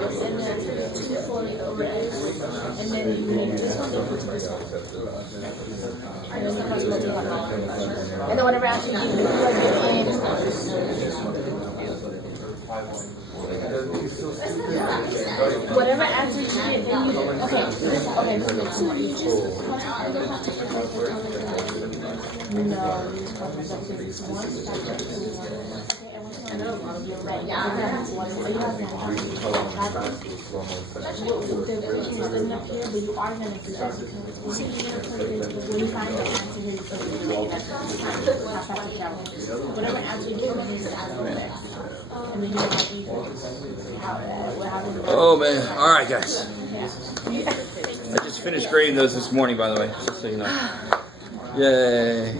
And then two fully over x. And then you need this one equal to this one. And then whatever answer you plug it in. Whatever answer you get, then you okay. So you just either have to no, you just have to this one. You're right. Yeah, you have to there's enough here, but you are going to do that because when you find the answer here, you have to travel. Whatever answer you give, you need to add over there. And then you have to oh man! All right, guys. I just finished grading those this morning, by the way, just so you know. Yay!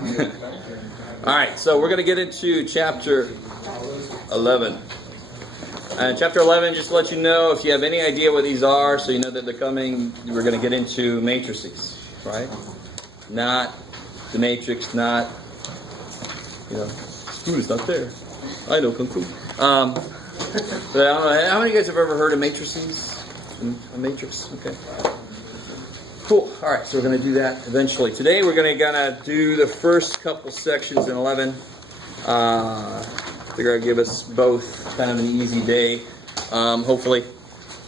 All right, so we're going to get into chapter 11. Chapter 11, just to let you know, if you have any idea what these are, so you know that they're coming, we're going to get into matrices, right? Not the matrix, not, school is not there. I know Kung Fu. But I don't know, how many of you guys have ever heard of matrices? A matrix, okay. Cool. All right, so we're going to do that eventually. Today we're going to do the first couple sections in 11. They're going to give us both kind of an easy day. Hopefully,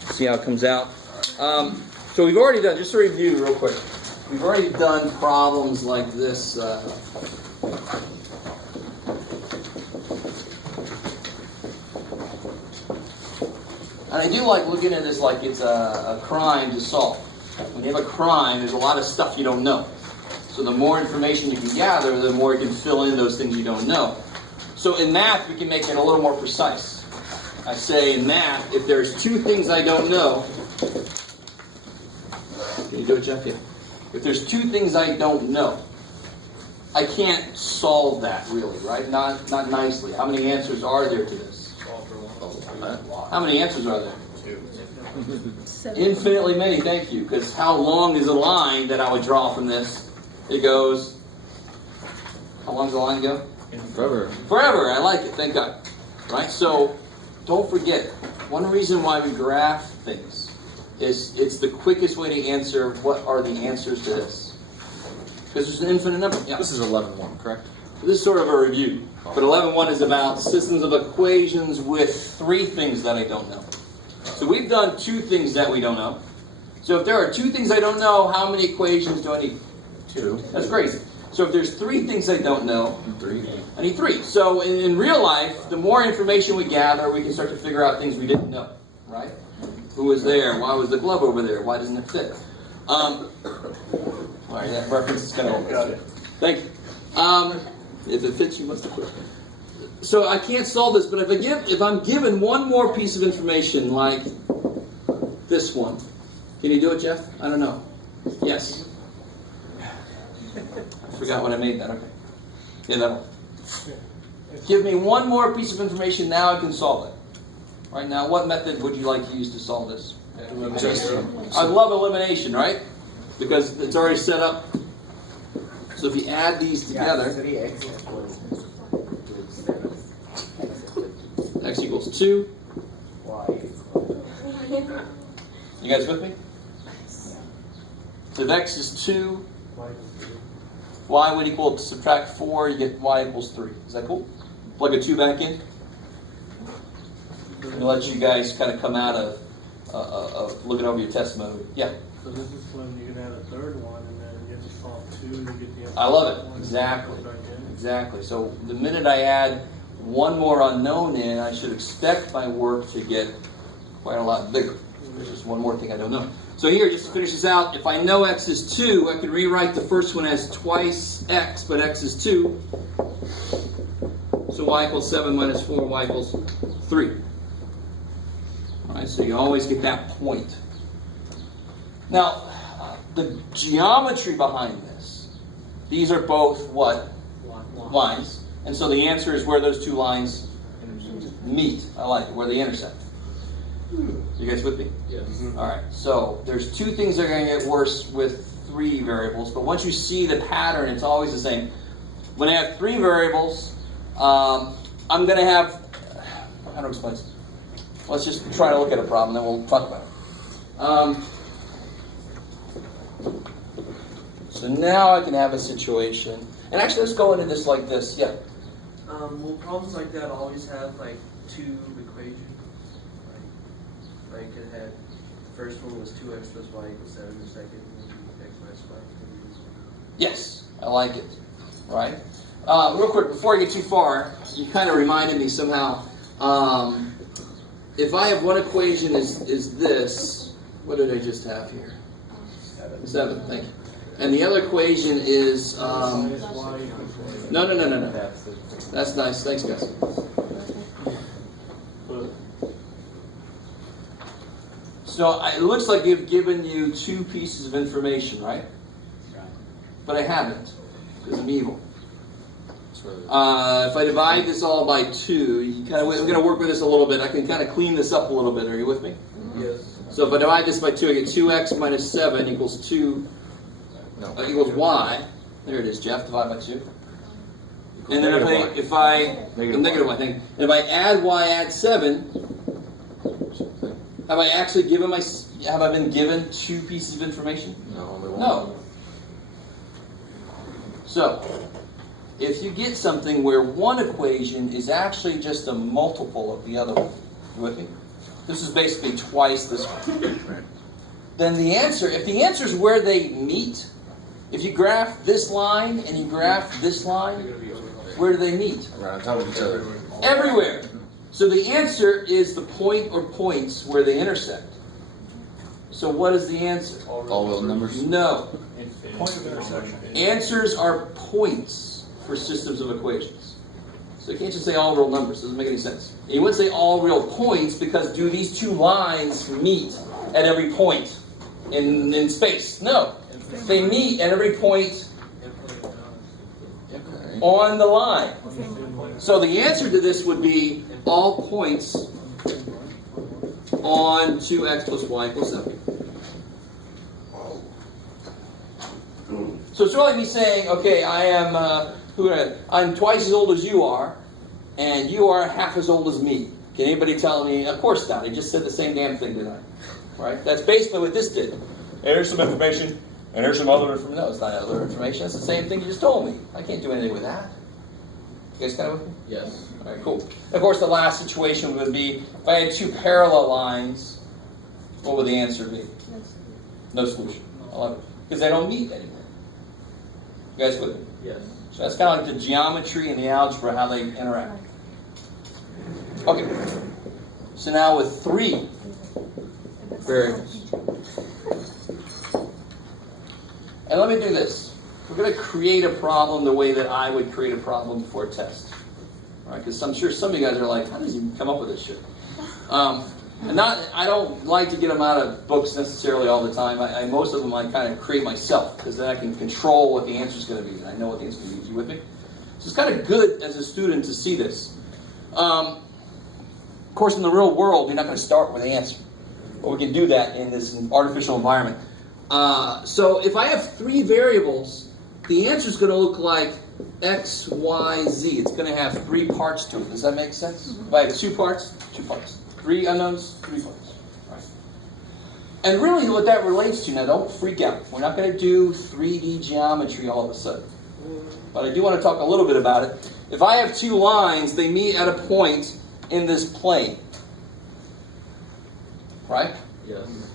see how it comes out. So we've already done, just to review real quick, we've already done problems like this. And I do like looking at this like it's a crime to solve. When you have a crime, there's a lot of stuff you don't know. So the more information you can gather, the more you can fill in those things you don't know. So in math, we can make it a little more precise. I say in math, if there's two things I don't know, can you do it, Jeff? Yeah. If there's two things I don't know, I can't solve that really, right? Not nicely. How many answers are there to this? How many answers are there? Infinitely many, thank you. Because how long is a line that I would draw from this? It goes, how long does the line go? Forever. Forever, I like it, thank God. Right, so don't forget, one reason why we graph things is it's the quickest way to answer what are the answers to this. Because there's an infinite number. Yeah. This is 11.1, correct? This is sort of a review. But 11.1 is about systems of equations with three things that I don't know. So we've done two things that we don't know. So if there are two things I don't know, how many equations do I need? Two. That's crazy. So if there's three things I don't know, Three. I need three. So in real life, the more information we gather, we can start to figure out things we didn't know, right? Who was there? Why was the glove over there? Why doesn't it fit? All right, that reference is kind of old. Thank you. If it fits, you must have quit. So I can't solve this, but if I'm given one more piece of information, like this one, can you do it, Jeff? I don't know. Yes. I forgot when I made that. Okay. Yeah, that one. Give me one more piece of information. Now I can solve it. Right now, what method would you like to use to solve this? I love elimination, right? Because it's already set up. So if you add these together, x equals 2. You guys with me? So if x is 2, y would equal, subtract 4, you get y equals 3. Is that cool? Plug a 2 back in. I'm going to let you guys kind of come out of looking over your test mode. Yeah? So this is when you can add a third one and then you have to solve 2 to get the answer. I love it. Exactly. Exactly. So the minute I add one more unknown in, I should expect my work to get quite a lot bigger. There's just one more thing I don't know. So here, just to finish this out, if I know x is 2, I can rewrite the first one as twice x, but x is 2. So y equals 7 minus 4, y equals 3. All right, so you always get that point. Now, the geometry behind this, these are both what? Lines. And so the answer is where those two lines meet. I like it, where they intersect. You guys with me? Yes. All right, so there's two things that are going to get worse with 3 variables, but once you see the pattern, it's always the same. When I have 3 variables, I'm going to have, how do I explain this? let's just try to look at a problem, then we'll talk about it. So now I can have a situation, and actually let's go into this like this, yeah. Will problems like that always have like two equations? Like it had, the first one was 2x plus y equals 7, the second one was x minus y. Yes, I like it. Right? Real quick, before I get too far, you kind of reminded me somehow. If I have one equation is this, what did I just have here? 7, thank you. And the other equation is, no. That's nice, thanks guys. So it looks like you've given you two pieces of information, right? But I haven't, because I'm evil. If I divide this all by 2, I'm going to work with this a little bit. I can kind of clean this up a little bit. Are you with me? Yes. So if I divide this by 2, I get 2x minus 7 equals 2, equals y. There it is, Jeff, divide by 2. And then if I negative y, and if I add y, add 7, have I been given two pieces of information? No, only one. No. So, if you get something where one equation is actually just a multiple of the other one, you with me? This is basically twice this one. Then the answer, if the answer is where they meet, if you graph this line and you graph this line, where do they meet? Right on top of each other. Everywhere. So the answer is the point or points where they intersect. So what is the answer? All real numbers? No. Point of intersection. Answers are points for systems of equations. So you can't just say all real numbers. It doesn't make any sense. And you wouldn't say all real points because do these two lines meet at every point in space? No. They meet at every point on the line. So the answer to this would be all points on 2x plus y equals 7. So it's really me saying, okay, I'm twice as old as you are, and you are half as old as me. Can anybody tell me? Of course not. He just said the same damn thing tonight. Right? That's basically what this did. Here's some information, and here's some other information. No, it's not other information. It's the same thing you just told me. I can't do anything with that. You guys kind of with me? Yes. All right, cool. Of course, the last situation would be, if I had two parallel lines, what would the answer be? No solution. I love it. Because they don't meet anymore. You guys with me? Yes. So that's kind of like the geometry and the algebra, how they interact. Okay. So now with 3 variables. And let me do this. We're going to create a problem the way that I would create a problem for a test. All right? Because I'm sure some of you guys are like, how does he come up with this shit? I don't like to get them out of books necessarily all the time. Most of them I kind of create myself because then I can control what the answer is going to be. And I know what the answer is going to be. You with me? So it's kind of good as a student to see this. Of course, in the real world, you're not going to start with the answer. But we can do that in this artificial environment. So if I have 3 variables, the answer is going to look like X, Y, Z. It's going to have 3 parts to it. Does that make sense? If I have 2 parts, 2 parts. 3 unknowns, 3 parts. Right. And really what that relates to, now don't freak out. We're not going to do 3D geometry all of a sudden. But I do want to talk a little bit about it. If I have 2 lines, they meet at a point in this plane. Right? Yes.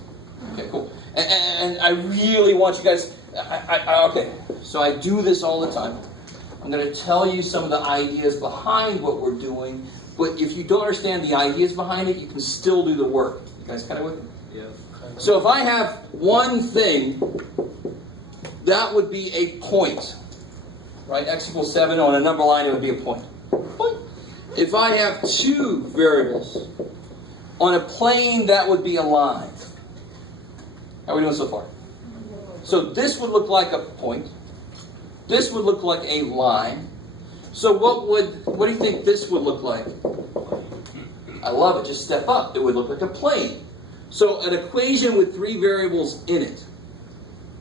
Okay, cool. And I really want you guys... okay, so I do this all the time. I'm going to tell you some of the ideas behind what we're doing, but if you don't understand the ideas behind it, you can still do the work. You guys kind of with me? Yes. So if I have one thing, that would be a point. Right? X equals 7, on a number line, it would be a point. If I have 2 variables, on a plane, that would be a line. How are we doing so far? So this would look like a point. This would look like a line. So what do you think this would look like? I love it. Just step up. It would look like a plane. So an equation with 3 variables in it,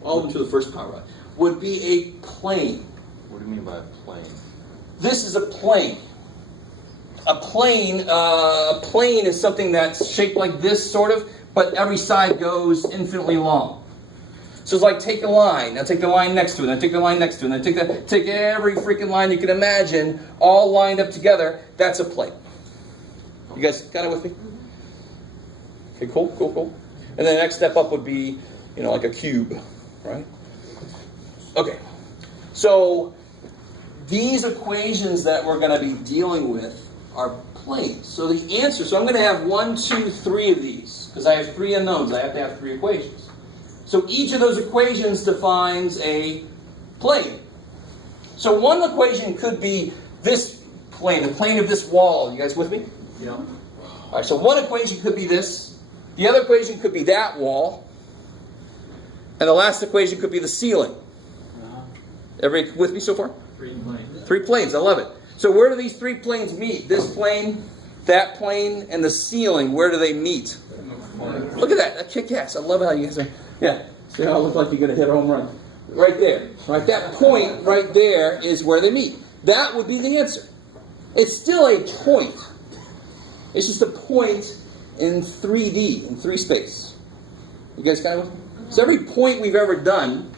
all of them to the first power, would be a plane. What do you mean by plane? This is a plane. a plane is something that's shaped like this, sort of, but every side goes infinitely long. So it's like take a line, now take the line next to it, then take the line next to it, then take every freaking line you can imagine, all lined up together. That's a plane. You guys kind of with me? Okay, cool. And then the next step up would be, like a cube, right? Okay, so these equations that we're going to be dealing with are planes. So the answer, so I'm going to have 1, 2, 3 of these, because I have 3 unknowns. I have to have 3 equations. So each of those equations defines a plane. So one equation could be this plane, the plane of this wall. You guys with me? Yeah. All right, so one equation could be this. The other equation could be that wall. And the last equation could be the ceiling. Everybody with me so far? 3 planes. 3 planes. I love it. So where do these 3 planes meet? This plane, that plane, and the ceiling. Where do they meet? Look at that. That kick-ass. I love how you guys are. Yeah. See how it looks like you're going to hit a home run. Right there. Right. That point right there is where they meet. That would be the answer. It's still a point. It's just a point in 3D, in 3 space. You guys kind of... So every point we've ever done,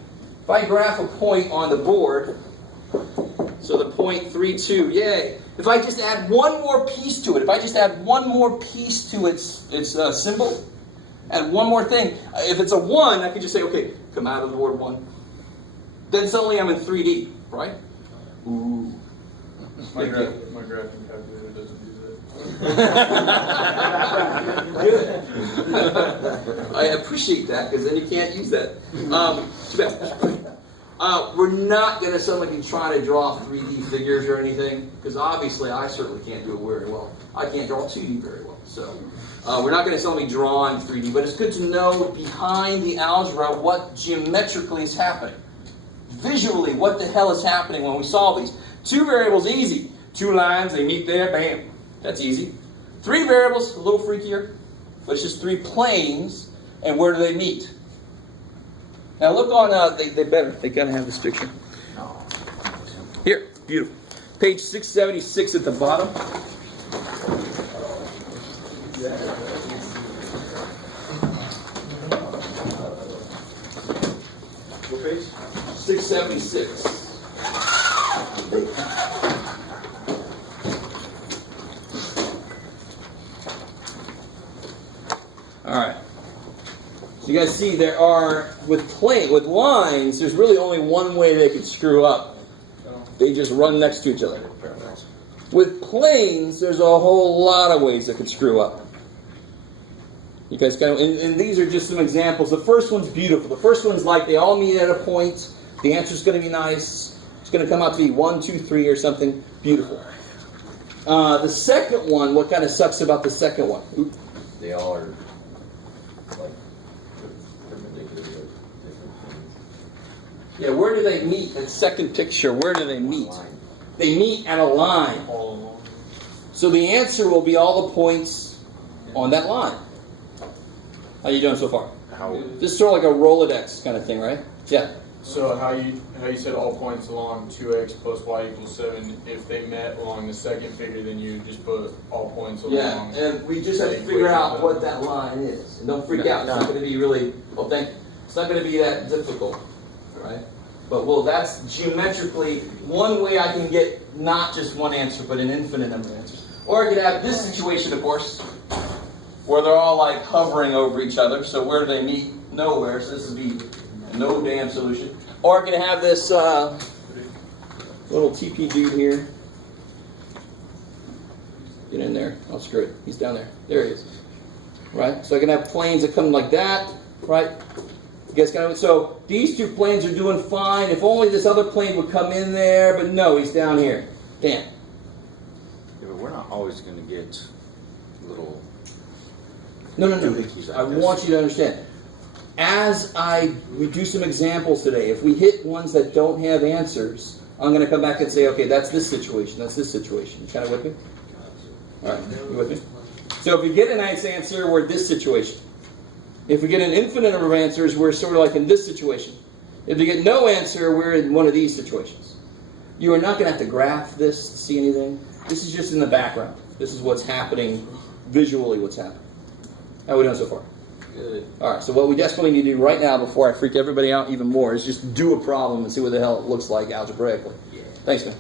if I graph a point on the board, so the point 3, 2, yay. If I just add one more piece to it, if I just add one more piece to its symbol, add one more thing. If it's a 1, I could just say, okay, come out of the board 1. Then suddenly I'm in 3D, right? Ooh. My graphing calculator doesn't do that. Good. I appreciate that, because then you can't use that. Too bad. We're not going to suddenly be trying to draw 3D figures or anything, because obviously I certainly can't do it very well. I can't draw 2D very well. So we're not going to suddenly draw in 3D, but it's good to know behind the algebra what geometrically is happening. Visually, what the hell is happening when we solve these? 2 variables, easy. 2 lines, they meet there, bam. That's easy. 3 variables, a little freakier. But it's just 3 planes, and where do they meet? Now look on, they gotta have this picture. Here, beautiful. Page 676 at the bottom. What page? 676. Alright. So you guys see there are, with lines, there's really only one way they could screw up. They just run next to each other. With planes, there's a whole lot of ways that could screw up. You guys and these are just some examples. The first one's beautiful. The first one's like they all meet at a point. The answer's going to be nice. It's going to come out to be 1, 2, 3 or something. Beautiful. The second one, what kind of sucks about the second one? Oop. They all are like perpendicular to different things. Yeah, where do they meet? That second picture, where do they meet? They meet at a line. All along. So the answer will be all the points on that line. How you doing so far? This is sort of like a Rolodex kind of thing, right? Yeah. So how you said all points along 2x plus y equals 7. If they met along the second figure, then you just put all points along. Yeah, and we just have to figure out what that line is. And don't freak out. It's not going to be really, it's not going to be that difficult, right? But, that's geometrically one way I can get not just one answer, but an infinite number of answers. Or I could have this situation, of course, where they're all like hovering over each other. So where do they meet? Nowhere. So this would be no damn solution. Or I could have this little TP dude here. Get in there. Oh, screw it. He's down there. There he is. Right? So I can have planes that come like that. Right? You guys kind of, so these 2 planes are doing fine. If only this other plane would come in there, but no, he's down here. Damn. Yeah, but we're not always going to get little... No. doohickeys like I this. want you to understand. As we do some examples today, if we hit ones that don't have answers, I'm going to come back and say, okay, that's this situation, that's this situation. You kind of with me? All right, you with me? So if we get a nice answer, we're in this situation. If we get an infinite number of answers, we're sort of like in this situation. If we get no answer, we're in one of these situations. You are not going to have to graph this to see anything. This is just in the background. This is what's happening visually. What's happening? How are we doing so far? Good. All right. So what we desperately need to do right now, before I freak everybody out even more, is just do a problem and see what the hell it looks like algebraically. Yeah. Thanks, man.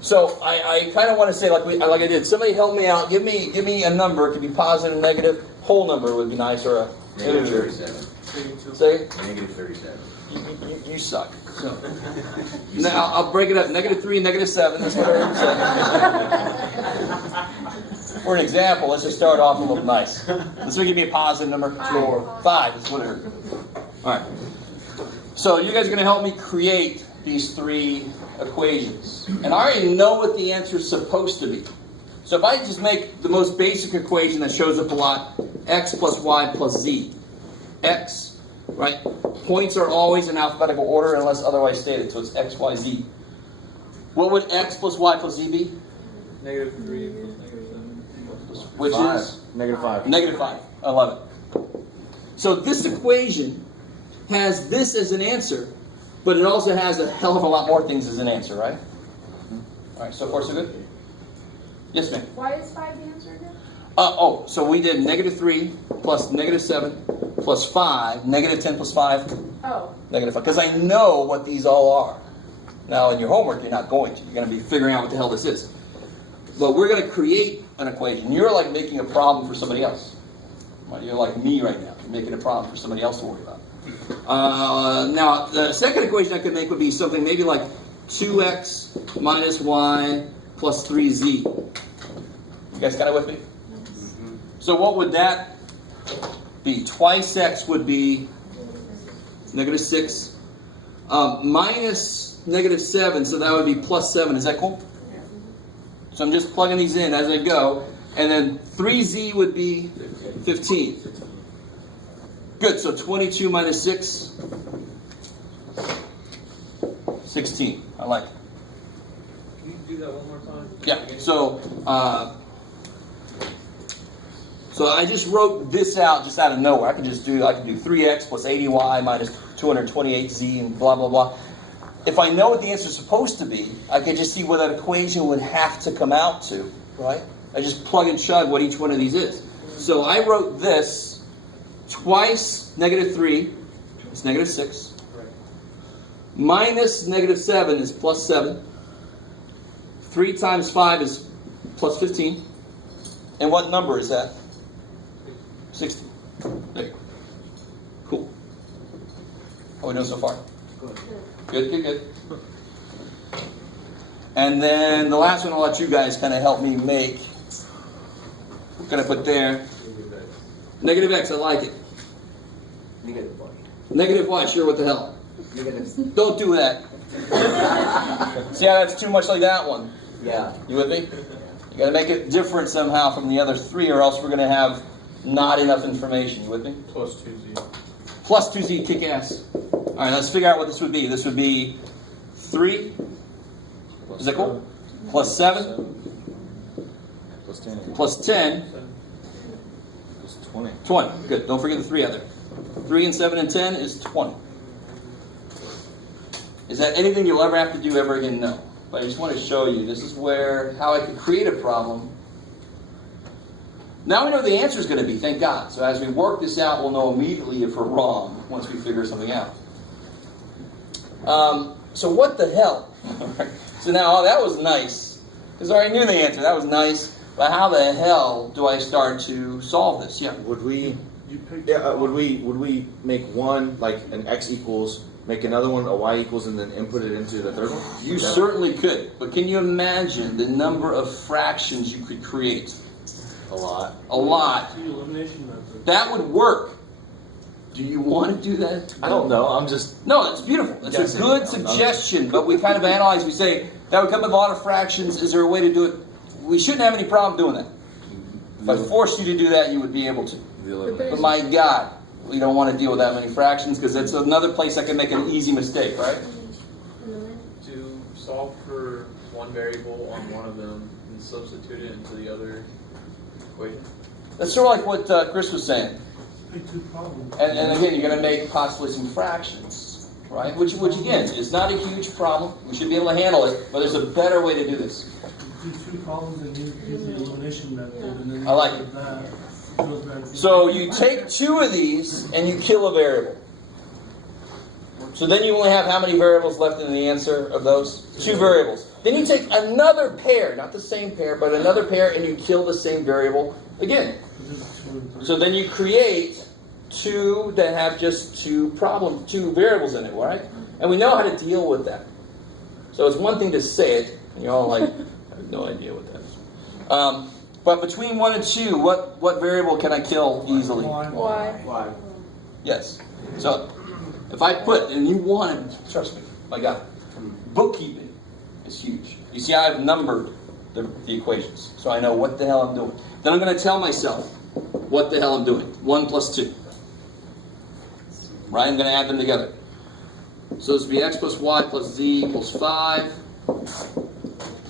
So I kind of want to say like I did. Somebody help me out. Give me a number. It could be positive, negative. Whole number would be nice, or a Negative integer. 37. Say Negative 37. you suck. So now I'll break it up. -3, -7. That's what I said. For an example, let's just start off a little nice. This will give me a positive number. 5 is whatever. All right. So you guys are going to help me create these 3 equations. And I already know what the answer is supposed to be. So if I just make the most basic equation that shows up a lot, x plus y plus z. X, right? Points are always in alphabetical order unless otherwise stated. So it's x, y, z. What would x plus y plus z be? -3 plus -7. Which Five. is? -5. -5. I love it. So this equation has this as an answer, but it also has a hell of a lot more things as an answer, right? All right, so far so good? Yes, ma'am. Why is 5 the answer again? So we did -3 plus -7 plus 5, -10 plus 5, Oh, -5. Because I know what these all are. Now, in your homework, you're not going to. You're going to be figuring out what the hell this is. But we're going to create an equation. You're like making a problem for somebody else. Well, you're like me right now. You're making a problem for somebody else to worry about. Now, the second equation I could make would be something maybe like 2x minus y plus 3z. You guys got it with me? So what would that be? Twice x would be -6. Minus -7, so that would be plus 7. Is that cool? So I'm just plugging these in as I go. And then 3z would be 15. Good, so 22 minus 6, 16. I like it. Can you do that one more time? Yeah, so I just wrote this out just out of nowhere. I could do 3x plus 80y minus 228z and blah, blah, blah. If I know what the answer is supposed to be, I could just see what that equation would have to come out to, right? I just plug and chug what each one of these is. So I wrote this twice -3 is -6. Minus -7 is plus 7. 3 times 5 is plus 15. And what number is that? 60. There you go. Cool. How are we doing so far? Good, good, good. And then the last one I'll let you guys kind of help me make. We're going to put there. Negative x, I like it. Negative 1. Negative y, sure, what the hell? Negative. Don't do that. See how that's too much like that one? Yeah. You with me? You got to make it different somehow from the other 3, or else we're going to have not enough information. You with me? Plus 2z. Plus 2z, kick ass. All right, let's figure out what this would be. This would be 3. Is that cool? Plus 7. Plus 10. Plus 10. Plus 20. 20. Good. Don't forget the 3 other. 3 and 7 and 10 is 20. Is that anything you'll ever have to do ever again? No. But I just want to show you. This is how I could create a problem. Now we know what the answer is going to be, thank God. So as we work this out, we'll know immediately if we're wrong once we figure something out. So what the hell? So now, that was nice. Because I already knew the answer. That was nice. But how the hell do I start to solve this? Yeah. Would we? You picked Yeah. Would we make one like an x equals, make another one a y equals, and then input it into the third one? You certainly could. But can you imagine the number of fractions you could create? A lot. A lot. the elimination method. That would work. Do you want to do that? I don't know. I'm just. No, that's beautiful. That's a Guessing. good suggestion, but we kind of analyze. We say, that would come with a lot of fractions. Is there a way to do it? We shouldn't have any problem doing that. If I forced you to do that, you would be able to. The elimination. But my God, we don't want to deal with that many fractions because that's another place I can make an easy mistake, right? To solve for one variable on one of them and substitute it into the other equation. That's sort of like what Chris was saying. Pick 2 problems. And again, you're going to make possibly some fractions. right? Which again is not a huge problem. We should be able to handle it, but there's a better way to do this. Do two problems and use the elimination method, and then I like it. that goes back to- So you take two of these and you kill a variable. So then you only have how many variables left in the answer of those? Two variables. Then you take another pair, not the same pair, but another pair, and you kill the same variable again. This is 2 and 3. So then you create two that have just two variables in it, right? And we know how to deal with that. So it's one thing to say it, and you're all like, I have no idea what that is. But between 1 and 2, what variable can I kill easily? Why? Yes. So if I put, and you want to, trust me, my God, bookkeeping is huge. You see, I've numbered the equations, so I know what the hell I'm doing. Then I'm going to tell myself what the hell I'm doing. 1 plus 2. Right? I'm going to add them together. So this would be x plus y plus z equals 5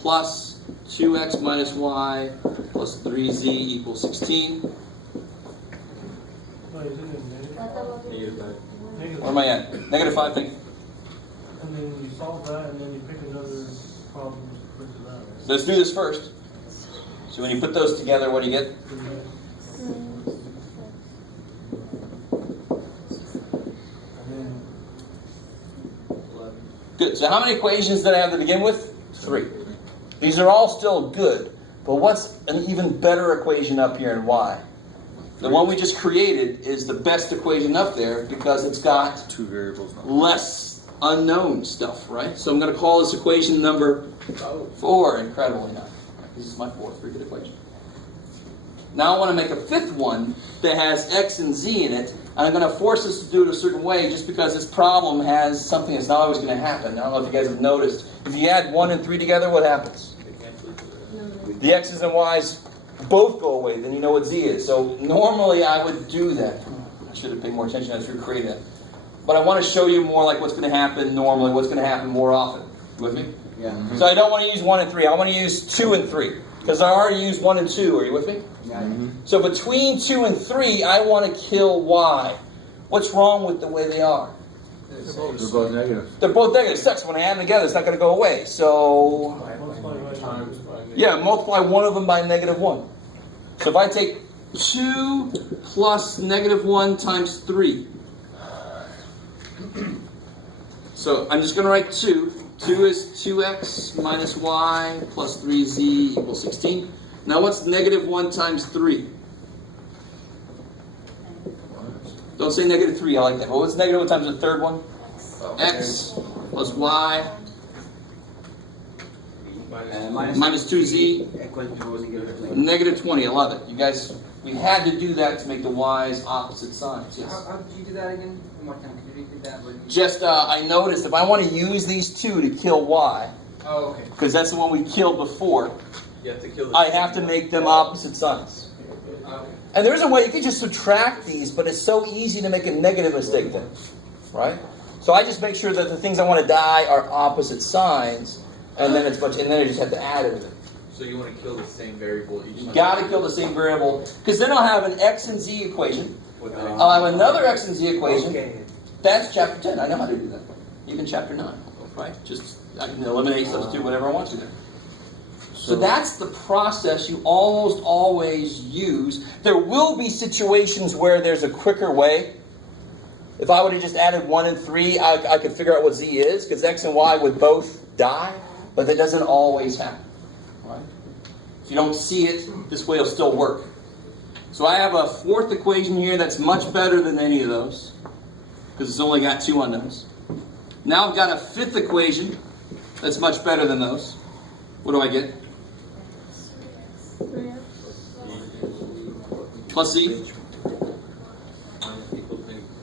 plus 2x minus y plus 3z equals 16. No, isn't it negative? Negative. Where am I at? -5 thing. And then you solve that, and then you pick another problem to put to that. So let's do this first. So when you put those together, what do you get? And Good. So how many equations did I have to begin with? 3. These are all still good. But what's an even better equation up here and why? The one we just created is the best equation up there because it's got Two variables. less unknown stuff, right? So I'm going to call this equation number 4, incredibly enough. This is my 4th pretty good equation. Now I want to make a 5th one that has x and z in it, and I'm going to force us to do it a certain way just because this problem has something that's not always going to happen. I don't know if you guys have noticed. If you add 1 and 3 together, what happens? The x's and y's both go away, then you know what z is. So normally I would do that. I should have paid more attention as we created that. But I want to show you more like what's going to happen normally, what's going to happen more often. You with me? Yeah. So I don't want to use 1 and 3. I want to use 2 and 3. Because I already used 1 and 2. Are you with me? Yeah. So between 2 and 3, I want to kill y. What's wrong with the way they are? They're both negative. They're both negative. It sucks. When I add them together, it's not going to go away. So, multiply by Times by negative. yeah, multiply one of them by -1. So if I take 2 plus -1 times 3. So I'm just going to write 2. 2 is 2x minus y plus 3z equals 16. Now what's -1 times 3? Don't say -3, I like that. Well, what's -1 times the third one? X plus y minus 2z negative 20. I love it. You guys, we had to do that to make the y's opposite signs. Yes. How did you do that again? One more time. Could you repeat that? Just, I noticed if I want to use these two to kill y, Oh, okay. because that's the one we killed before, You have to kill the I have to make them opposite signs. And there's a way you can just subtract these, but it's so easy to make a negative mistake then, right? So I just make sure that the things I want to die are opposite signs, and then and then I just have to add it. So you want to kill the same variable each You time. got to kill the same variable, because then I'll have an x and z equation. Without- I'll have another x and z equation. Okay. That's chapter 10. I know how to do that. Even chapter 9, right? Just I can eliminate, substitute, whatever I want to there. So that's the process you almost always use. There will be situations where there's a quicker way. If I would have just added 1 and 3, I could figure out what z is, because x and y would both die, but that doesn't always happen. Right? If you don't see it, this way it'll still work. So I have a 4th equation here that's much better than any of those, because it's only got 2 unknowns. Now I've got a 5th equation that's much better than those. What do I get? Plus z.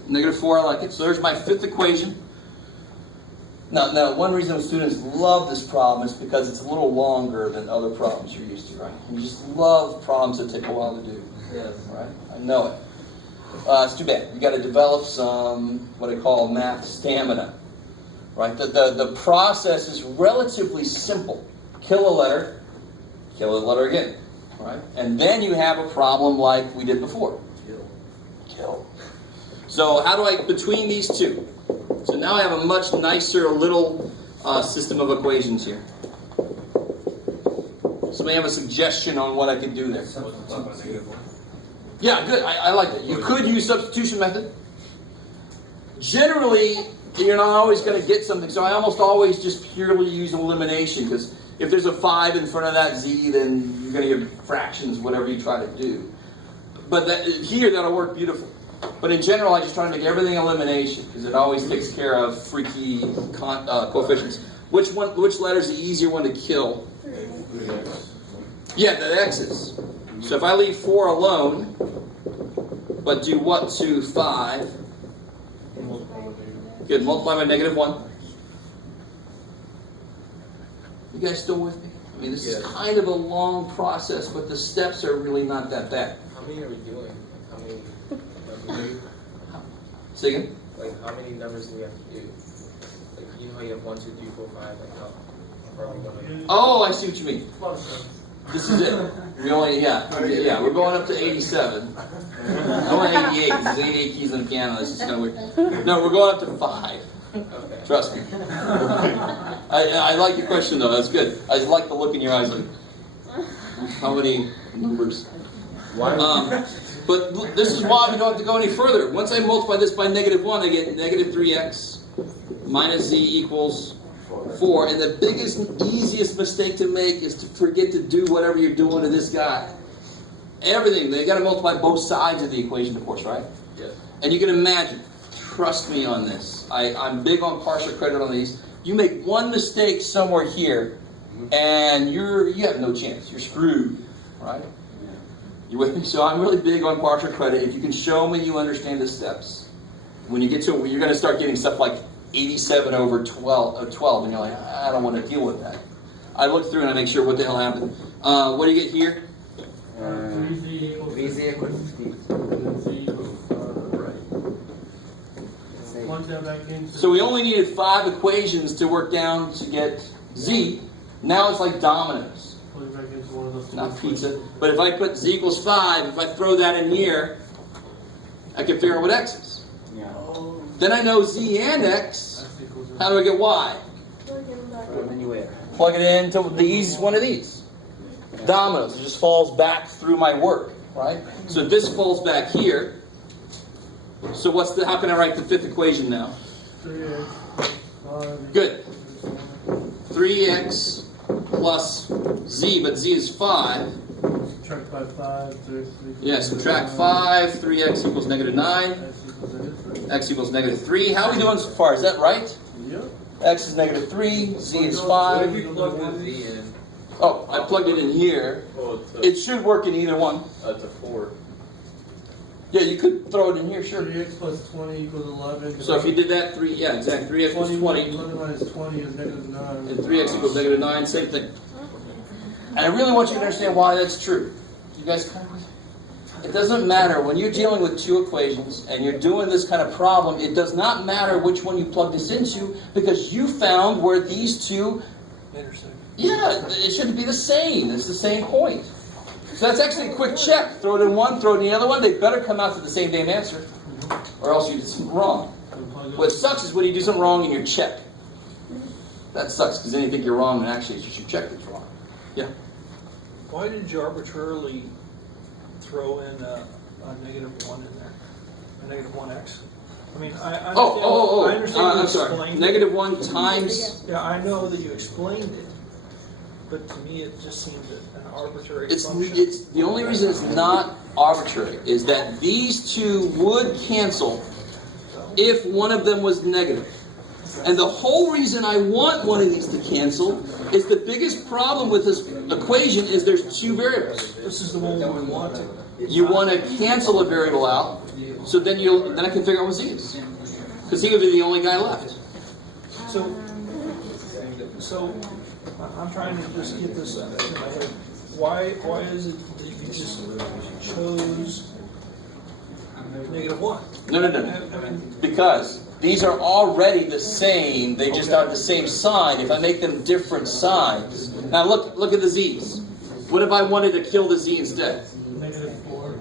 -4, I like it. So there's my 5th equation. Now, one reason students love this problem is because it's a little longer than other problems you're used to, right? You just love problems that take a while to do. Yes. Right? I know it. It's too bad. You got to develop some what I call math stamina. Right? The process is relatively simple. Kill a letter again. Right? And then you have a problem like we did before. Kill. So how do I, between these two, So now I have a much nicer little system of equations here. Somebody have a suggestion on what I could do there? Yeah, good. I like that. You could use substitution method. Generally, you're not always going to get something, so I almost always just purely use elimination, because if there's a 5 in front of that z, then you're going to get fractions, whatever you try to do. But here, that'll work beautiful. But in general, I just try to make everything elimination, because it always takes care of freaky coefficients. Which letter's the easier one to kill? Yeah, the x's. So if I leave 4 alone, but do what to 5? Good, multiply by -1. You guys still with me? I mean, this is kind of a long process, but the steps are really not that bad. How many are we doing? How many? Say again? Like, how many numbers do we have to do? Like, you know how you have 1, 2, 3, 4, 5. Like, how far are we going? Oh, I see what you mean. This is it. We only, we're going up to 87. I want 88, because there's 88 keys on the piano. This is kind of weird. No, we're going up to 5. Okay. Trust me. I like your question, though. That's good. I just like the look in your eyes. Like, how many numbers? But this is why we don't have to go any further. Once I multiply this by -1, I get -3x minus z equals 4. And the biggest, easiest mistake to make is to forget to do whatever you're doing to this guy. Everything. They got to multiply both sides of the equation, of course, right? Yes. And you can imagine. Trust me on this. I'm big on partial credit on these. You make one mistake somewhere here, and you have no chance. You're screwed, right? You with me? So I'm really big on partial credit. If you can show me you understand the steps, when you get to it, you're going to start getting stuff like 87 over 12, and you're like, I don't want to deal with that. I look through and I make sure what the hell happened. What do you get here? 3z equals 15. So we only needed 5 equations to work down to get z. Now it's like dominoes. Not pizza. But if I put z equals 5, if I throw that in here, I can figure out what x is. Yeah. Then I know z and x. How do I get y? Plug it into the easiest one of these. Dominoes. It just falls back through my work, right? So this falls back here. So how can I write the 5th equation now? 3x plus 5. Good. 3x plus z, but z is 5. Subtract by 5. Yeah, subtract 5. 3x equals -9. X equals -3. How are we doing so far? Is that right? Yep. X is -3. Z is What 5. if you plug the z in? Oh, I plugged it in here. Oh, It should work in either one. to 4. Yeah, you could throw it in here, sure. 3x plus 20 equals 11. So if you did that, 3x equals 20. 11 minus 20 is -9. And 3x equals -9, same thing. And I really want you to understand why that's true. You guys kind of... It doesn't matter. When you're dealing with 2 equations and you're doing this kind of problem, it does not matter which one you plug this into, because you found where these two... Yeah, it should be the same. It's the same point. So that's actually a quick check. Throw it in one, throw it in the other one. They better come out to the same damn answer, or else you did something wrong. What sucks is when you do something wrong in your check. That sucks, because then you think you're wrong, and actually it's just your check that's wrong. Yeah? Why did you arbitrarily throw in a -1 in there? A -1x? I mean, I understand, I understand you I'm sorry. explained it. -1 times... Yeah, I know that you explained it, but to me it just seemed an arbitrary function. It's the only reason it's not arbitrary is that these two would cancel if one of them was negative. And the whole reason I want one of these to cancel is the biggest problem with this equation is there's 2 variables. This is the one we wanted. You want to cancel a variable out, so then I can figure out what z is, because he would be the only guy left. So I'm trying to just get this in my head. Why is it that you just chose -1? No. Because these are already the same. They just are the same sign. If I make them different signs. Now look at the z's. What if I wanted to kill the z instead? -4.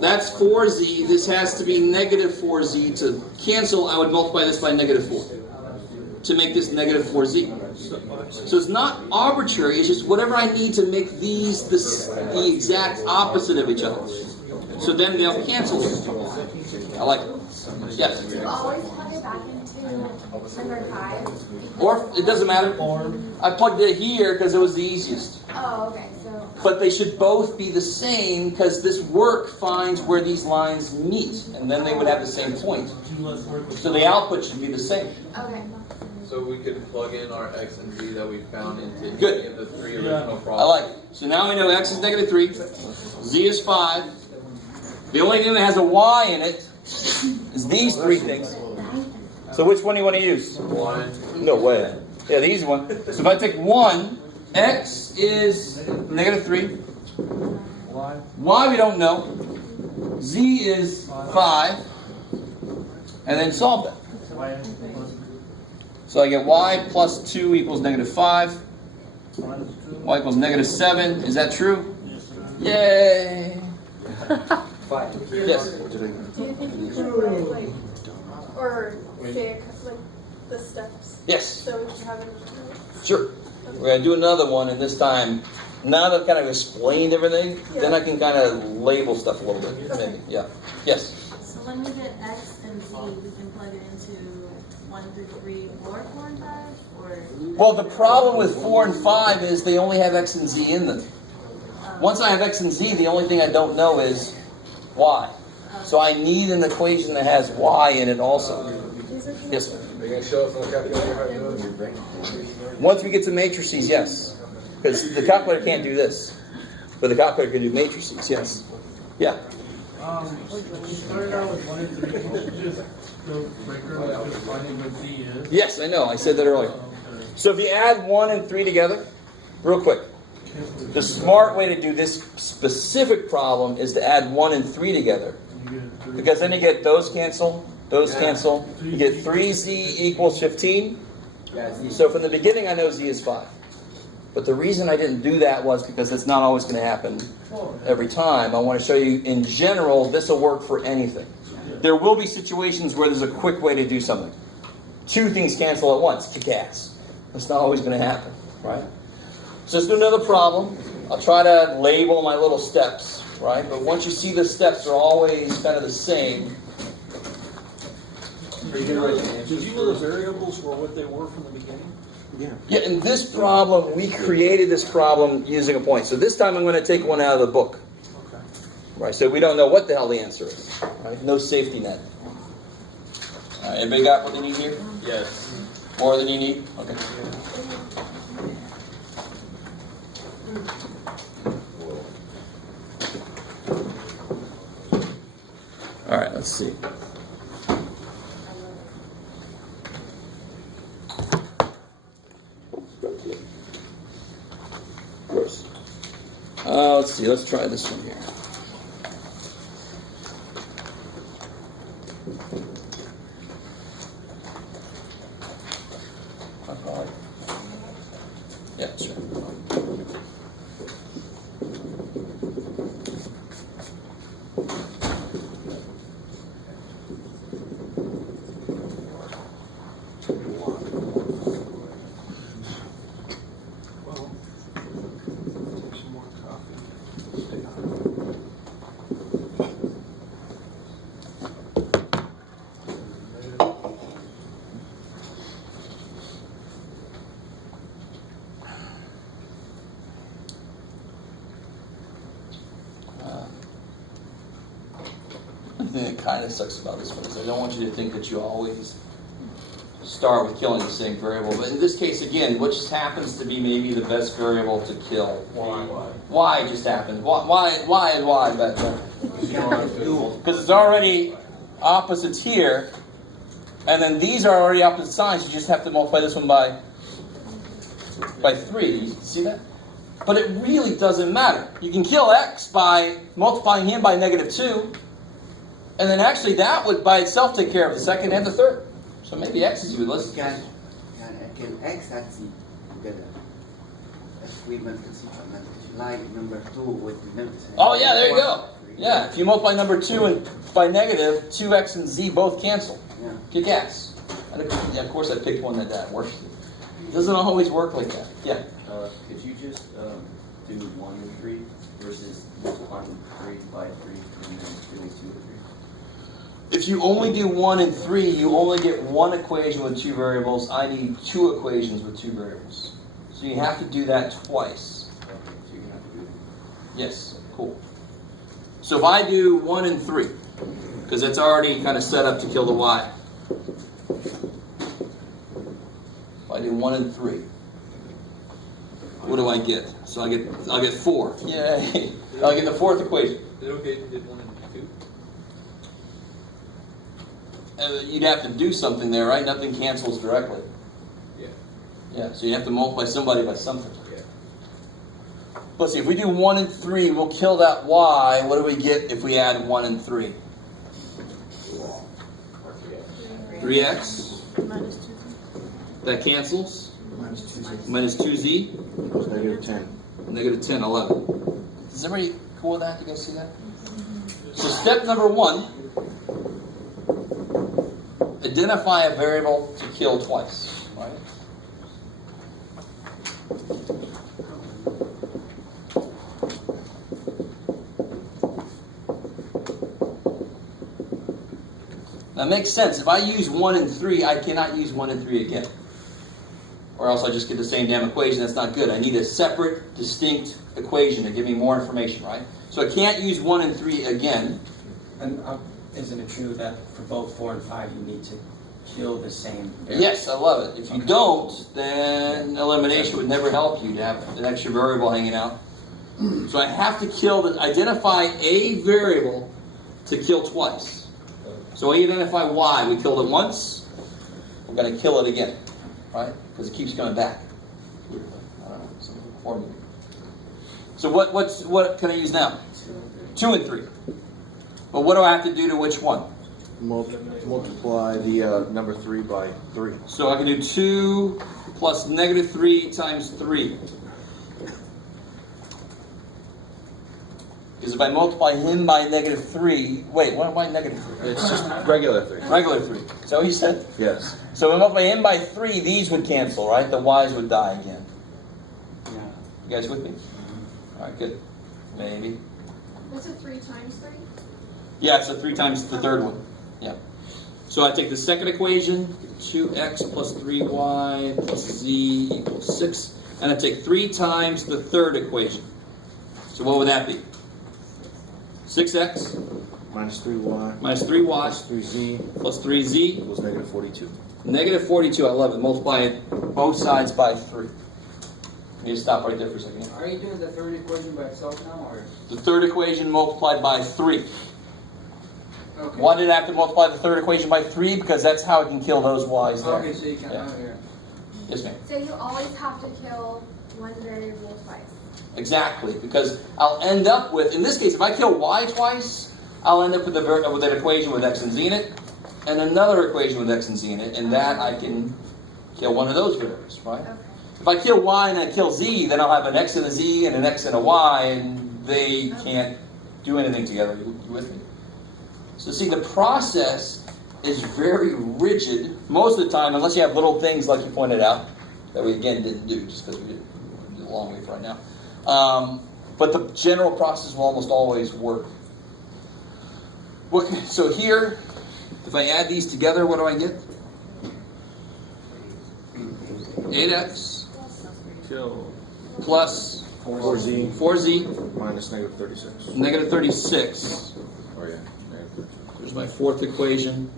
That's 4z. This has to be negative 4z. To cancel, I would multiply this by negative 4 to make this negative 4z. So it's not arbitrary. It's just whatever I need to make these the exact opposite of each other. So then they'll cancel. I like it. Yes? Do you always plug it back into number 5? Or, it doesn't matter. I plugged it here because it was the easiest. Oh, okay. So But they should both be the same because this work finds where these lines meet. And then they would have the same point. So the output should be the same. okay. So we could plug in our x and z that we found into Good. any of the 3 original I problems. like it. So now we know x is negative 3. Z is 5. The only thing that has a y in it is these 3 things. So which one do you want to use? 1. No way. Yeah, the easy one. So if I pick 1, x is negative 3. Y we don't know. Z is 5. And then solve that. So I get y plus 2 equals negative 5. Y equals negative 7. Is that true? Yay! Yes. Do you think you could write like, or say like the steps? Yes. So we can have it in the notes? Sure. We're going to do another one, and this time, now that I've kind of explained everything, then I can kind of label stuff a little bit. Maybe. Yeah. Yes. So when we get x and z, we can plug it into 1 through 3 or 4 and 5? Or Well, the problem with 4 and 5 is they only have x and z in them. Once I have x and z, the only thing I don't know is y. So I need an equation that has y in it also. Yes, sir. Are you going to show us on the calculator how to do it? Once we get to matrices, yes. Because the calculator can't do this. But the calculator can do matrices, yes. Yeah. You started out with 1 and 3, you just go breaker, just finding what z is. Yes, I know. I said that earlier. So if you add 1 and 3 together, real quick. The smart way to do this specific problem is to add 1 and 3 together. Because then you get those cancel, those cancel. You get 3z equals 15. So from the beginning I know z is 5. But the reason I didn't do that was because it's not always going to happen every time. I want to show you in general this will work for anything. There will be situations where there's a quick way to do something. 2 things cancel at once. Kick ass. That's not always going to happen, right? So let's do another problem. I'll try to label my little steps, right? But once you see the steps are always kind of the same. Did you know the variables were what they were from the beginning? Yeah, in this problem, we created this problem using a point. So this time I'm going to take one out of the book. Okay. Right, so we don't know what the hell the answer is. Right? No safety net. All right, everybody got what they need here? Yes. More than you need? Okay. All right, let's see. Gross. Let's see. Let's try this one here. Yeah, that's right. Well, some more coffee. The thing that kind of sucks about this one is I don't want you to think that you always start with killing the same variable. But in this case, again, what just happens to be maybe the best variable to kill? Why just happens? Why back there? Because it's already opposites here, and then these are already opposite signs. You just have to multiply this one by 3. You see that? But it really doesn't matter. You can kill x by multiplying him by -2. And then actually that would by itself take care of the second and the third. So maybe x is useless. Can x and z together? If we multiply number 2 with number 3. Oh yeah, there you go. Yeah, if you multiply number 2 and by negative, 2x and z both cancel. Yeah. Kick ass. Yeah, of course I picked one that works. It doesn't always work like that. Yeah. Could you just do 1 and 3 versus multiplying 3 by 3 and then doing 2 and 3? If you only do 1 and 3, you only get one equation with 2 variables. I need 2 equations with 2 variables. So you have to do that twice. Okay, so you're gonna have to do it. Yes, cool. So if I do 1 and 3, because it's already kind of set up to kill the y. If I do 1 and 3, what do I get? So I'll get 4. Yay! I'll get the 4th equation. Is it okay if you did 1 and 2? You'd have to do something there, right? Nothing cancels directly. Yeah. Yeah, so you have to multiply somebody by something. Yeah. Let's see, if we do 1 and 3, we'll kill that y. What do we get if we add 1 and 3? 3x. Minus 2z. That cancels. Minus 2z. Minus 2z. Equals negative 10. Negative 10, 11. Is everybody cool with that? You guys see that? So step number 1, identify a variable to kill twice. Right? That makes sense. If I use 1 and 3, I cannot use 1 and 3 again. Or else I just get the same damn equation. That's not good. I need a separate, distinct equation to give me more information, right? So I can't use 1 and 3 again. And isn't it true that for both 4 and 5 you need to kill the same variable? Yes, I love it. If you don't, then elimination would never help you to have an extra variable hanging out. So I have to identify a variable to kill twice. So we identify y. We killed it once. We're going to kill it again, right? Because it keeps coming back. I don't know, some formula. So what can I use now? 2 and 3. But what do I have to do to which one? Multiply the number 3 by 3. So I can do 2 plus negative 3 times 3. Because if I multiply him by negative 3, wait, what am I negative 3? It's just regular 3. Regular 3. Is that what you said? Yes. So if I multiply him by 3, these would cancel, right? The y's would die again. Yeah. You guys with me? All right, good. Maybe. Was it 3 times 3? Yeah, so 3 times the third one. Yeah. So I take the second equation, 2x plus 3y plus z equals 6. And I take 3 times the third equation. So what would that be? 6x Minus 3y. minus 3y Plus 3z. plus 3z Equals negative 42. negative 42. I love it. Multiply it both sides by 3. Let me just stop right there for a second. Are you doing the third equation by itself now, or? The third equation multiplied by 3. Okay. Why did I have to multiply the third equation by 3? Because that's how it can kill those y's there. Okay, so you can. Yeah. Oh, yeah. Yes, ma'am. So you always have to kill one variable twice. Exactly, because I'll end up with, in this case, if I kill y twice, I'll end up with an equation with x and z in it, and another equation with x and z in it, and that I can kill one of those variables, right? Okay. If I kill y and I kill z, then I'll have an x and a z and an x and a y, and they can't do anything together. You with me? So see, the process is very rigid most of the time, unless you have little things like you pointed out, that we again didn't do, just because we did a long way for right now. But the general process will almost always work. So here, if I add these together, what do I get? 8x plus 4z. 4z Minus negative 36. negative 36. Oh, yeah. Negative 36. There's my fourth equation.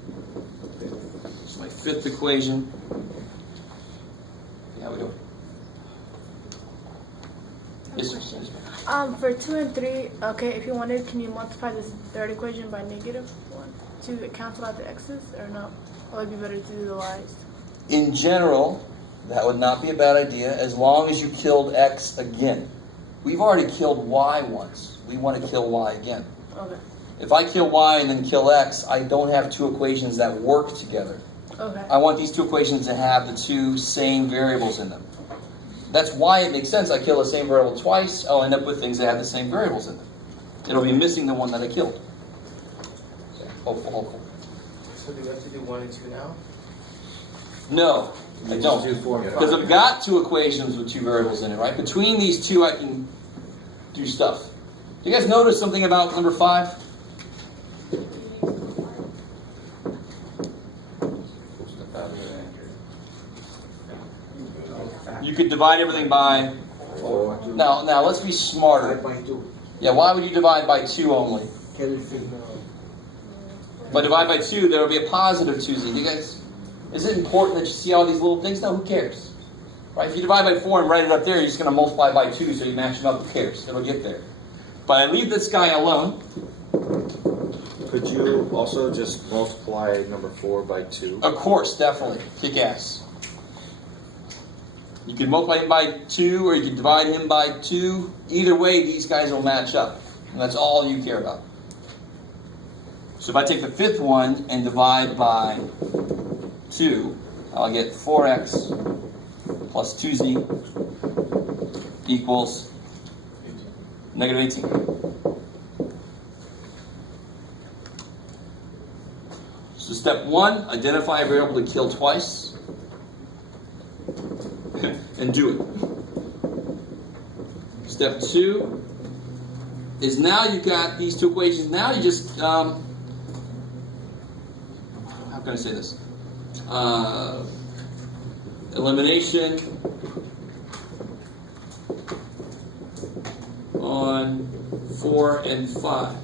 There's my fifth equation. How we doing? Yes, sir. Yes, ma'am. For 2 and 3, okay, if you wanted, can you multiply this third equation by negative 1 to cancel out the x's, or no? Or would it be better to do the y's? In general, that would not be a bad idea as long as you killed x again. We've already killed y once. We want to kill y again. Okay. If I kill y and then kill x, I don't have two equations that work together. Okay. I want these two equations to have the two same variables in them. That's why it makes sense. I kill the same variable twice, I'll end up with things that have the same variables in them. It'll be missing the one that I killed. Hopeful. So do we have to do 1 and 2 now? No, I don't. Do 4 and 5. Because I've got 2 equations with 2 variables in it, right? Between these 2, I can do stuff. Do you guys notice something about number 5? You could divide everything by... Now, let's be smarter. Yeah, why would you divide by 2 only? If I divide by 2, there will be a positive 2z. You guys, is it important that you see all these little things? No, who cares? Right? If you divide by 4 and write it up there, you're just going to multiply by 2, so you match them up. Who cares? It'll get there. But I leave this guy alone. Could you also just multiply number 4 by 2? Of course, definitely. Kick ass. You can multiply him by 2, or you can divide him by 2. Either way, these guys will match up. And that's all you care about. So if I take the 5th one and divide by 2, I'll get 4x plus 2z equals negative 18. So step 1, identify a variable to kill twice. And do it. Step 2 is now you've got these 2 equations. Now you just, how can I say this? Elimination on 4 and 5. All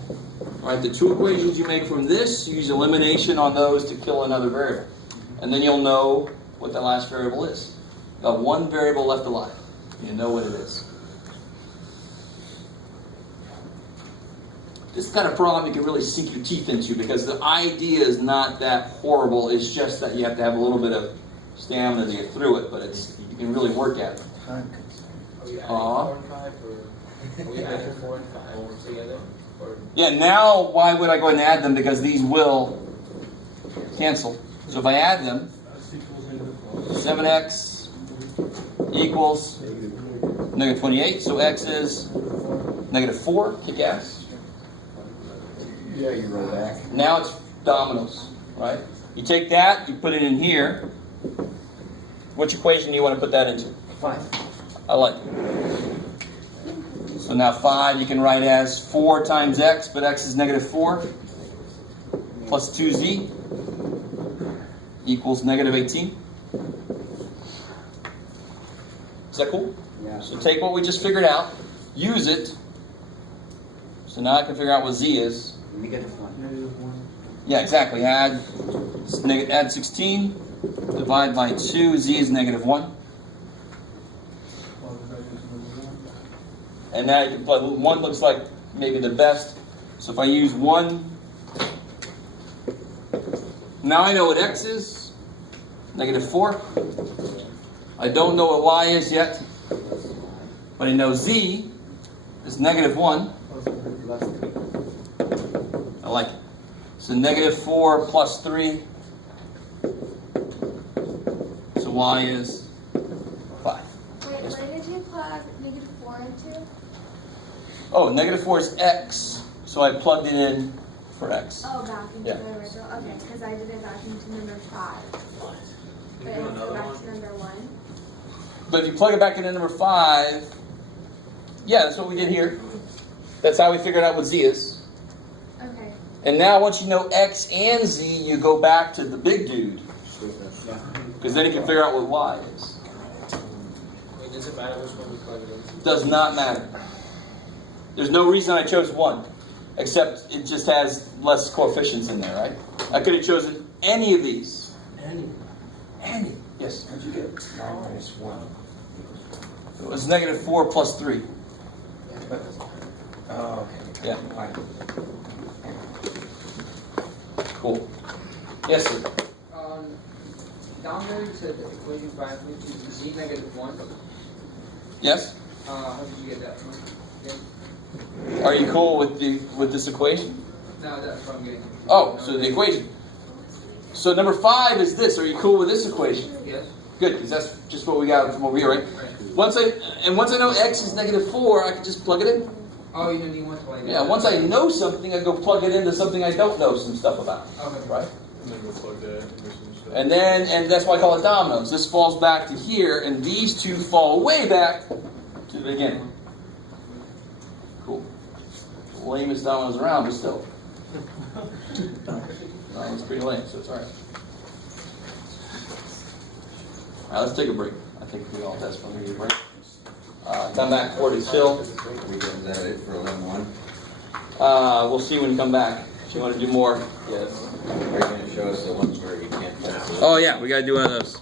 right, the 2 equations you make from this, you use elimination on those to kill another variable. And then you'll know what the last variable is. You have 1 variable left alive. You know what it is. This kind of problem you can really sink your teeth into because the idea is not that horrible. It's just that you have to have a little bit of stamina to get through it, but you can really work at it. Are we adding 4 and 5, or are we adding 4 and 5 together? Or? Yeah, now why would I go ahead and add them? Because these will cancel. So if I add them, 7x equals negative 28. So x is negative 4. Kick ass. Yeah, you roll back. Now it's dominoes, right? You take that, you put it in here. Which equation do you want to put that into? 5. I like it. So now 5 you can write as 4 times x, but x is negative 4 plus 2z equals negative 18. Is that cool? Yeah. So take what we just figured out, use it. So now I can figure out what z is. Negative 1. Yeah, exactly. Add 16, divide by 2, z is negative 1. And now you can plug 1 looks like maybe the best. So if I use 1, now I know what x is, negative 4. I don't know what y is yet, but I know z is negative 1. I like it. So negative 4 plus 3. So y is 5. Wait, where did you plug negative 4 into? Oh, negative 4 is x, so I plugged it in for x. Oh, back into Yeah. the original. Okay, because I did it back into number 5. But Can you do it's another back one? to number 1. But if you plug it back into number 5, yeah, that's what we did here. That's how we figured out what z is. Okay. And now once you know x and z, you go back to the big dude. Because then you can figure out what y is. Wait, does it matter which one we plug it into? Does not matter. There's no reason I chose 1. Except it just has less coefficients in there, right? I could have chosen any of these. Any. Yes. How'd you get 9 minus 1? It was negative 4 plus 3. Oh, okay. Yeah. Fine. Cool. Yes, sir. Down there you said that equation 5 which is z negative 1. Yes? How did you get that from? Yeah. Are you cool with this equation? No, that's what I'm getting. Oh, so the equation. So number 5 is this. Are you cool with this equation? Yes. Good, because that's just what we got from over here, right? Once I know x is negative 4, I can just plug it in. Oh, you don't need one to play. Yeah, once I know something, I go plug it into something I don't know some stuff about. Okay. Right? And then go plug that into some stuff. And that's why I call it dominoes. This falls back to here, and these two fall way back to the beginning. Cool. Lamest dominoes around, but still. No, it's pretty lame, so it's alright. Alright, let's take a break. I think we all that's when we need a break. Come back for the chill. Is that it for 11-1? We'll see when you come back. If you want to do more. Yes. Are you going to show us the ones where you can't pass it? Oh yeah, we gotta do one of those.